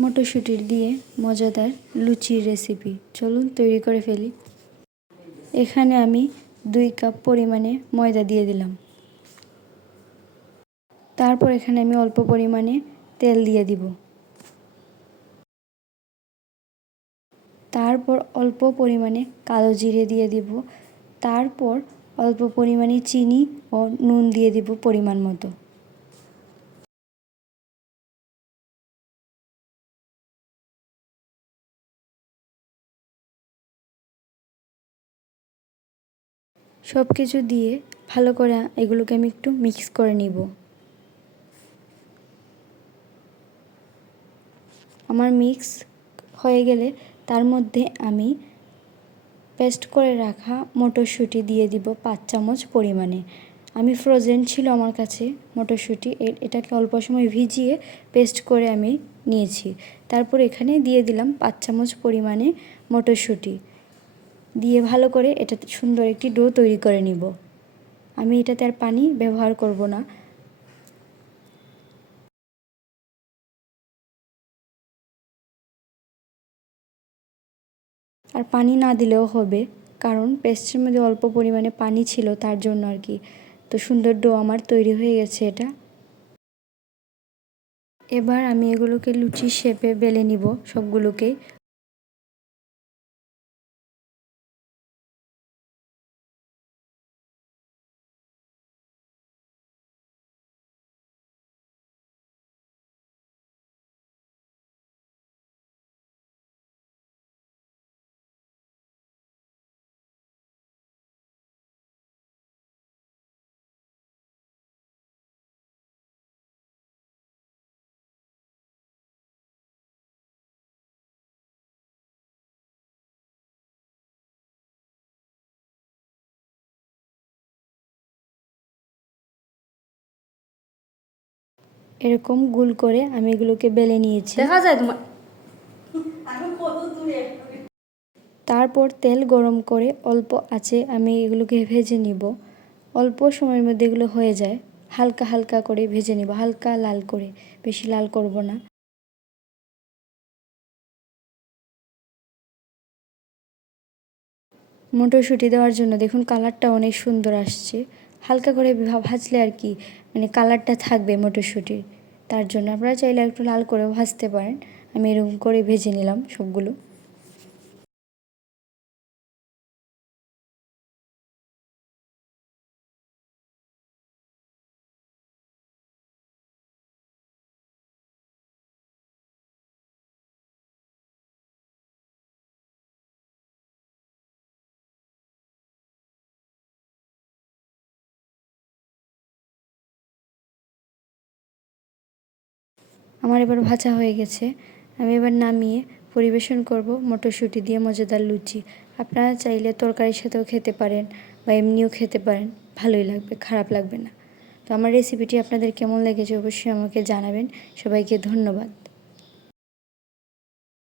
মটরশুঁটির দিয়ে মজাদার লুচির রেসিপি চলুন তৈরি করে ফেলি। এখানে আমি দুই কাপ পরিমাণে ময়দা দিয়ে দিলাম। তারপর এখানে আমি অল্প পরিমাণে তেল দিয়ে দিব। তারপর অল্প পরিমাণে কালো জিরে দিয়ে দিব। তারপর অল্প পরিমাণে চিনি ও নুন দিয়ে দিব পরিমাণ মতো। সব কিছু দিয়ে ভালো করে এগুলোকে আমি একটু মিক্স করে নিব। আমার মিক্স হয়ে গেলে তার মধ্যে আমি পেস্ট করে রাখা মটরশুঁটি দিয়ে দিব পাঁচ চামচ পরিমাণে। আমি ফ্রোজেন ছিল আমার কাছে মটরশুঁটি এটাকে অল্প সময় ভিজিয়ে পেস্ট করে আমি নিয়েছি। তারপর এখানে দিয়ে দিলাম পাঁচ চামচ পরিমাণে মটরশুঁটি। দিয়ে ভালো করে এটা সুন্দর একটি ডো তৈরি করে নিব। আমি এটাতে আর পানি ব্যবহার করব না। আর পানি না দিলেও হবে, কারণ পেস্টের মধ্যে অল্প পরিমাণে পানি ছিল তার জন্য আর কি। তো সুন্দর ডো আমার তৈরি হয়ে গেছে এটা। এবার আমি এগুলোকে লুচি শেপে বেলে নিব সবগুলোকেই। এরকম গুল করে আমি এগুলোকে বেলে নিয়েছি। দেখা যায় তোমার। তারপর তেল গরম করে অল্প আছে আমি এগুলোকে ভেজে নিব। অল্প সময়ের মধ্যে এগুলো হয়ে যায়। হালকা হালকা করে ভেজে নিব। হালকা লাল করে। বেশি লাল করব না। মটরশুঁটি দেওয়ার জন্য দেখুন কালারটা অনেক সুন্দর আসছে। হালকা করে ভাজলে আর কি মানে কালারটা থাকবে মটরশুঁটির। তার জন্য আপনারা চাইলে একটু লাল করেও ভাজতে পারেন। আমি এরকম করে ভেজে নিলাম সবগুলো। আমার এবার ভাজা হয়ে গেছে। আমি এবার নামিয়ে পরিবেশন করব মটরশুঁটি দিয়ে মজাদার লুচি। আপনারা চাইলে তরকারির সাথেও খেতে পারেন বা এমনিও খেতে পারেন। ভালোই লাগবে, খারাপ লাগবে না। তো আমার রেসিপিটি আপনাদের কেমন লেগেছে অবশ্যই আমাকে জানাবেন। সবাইকে ধন্যবাদ।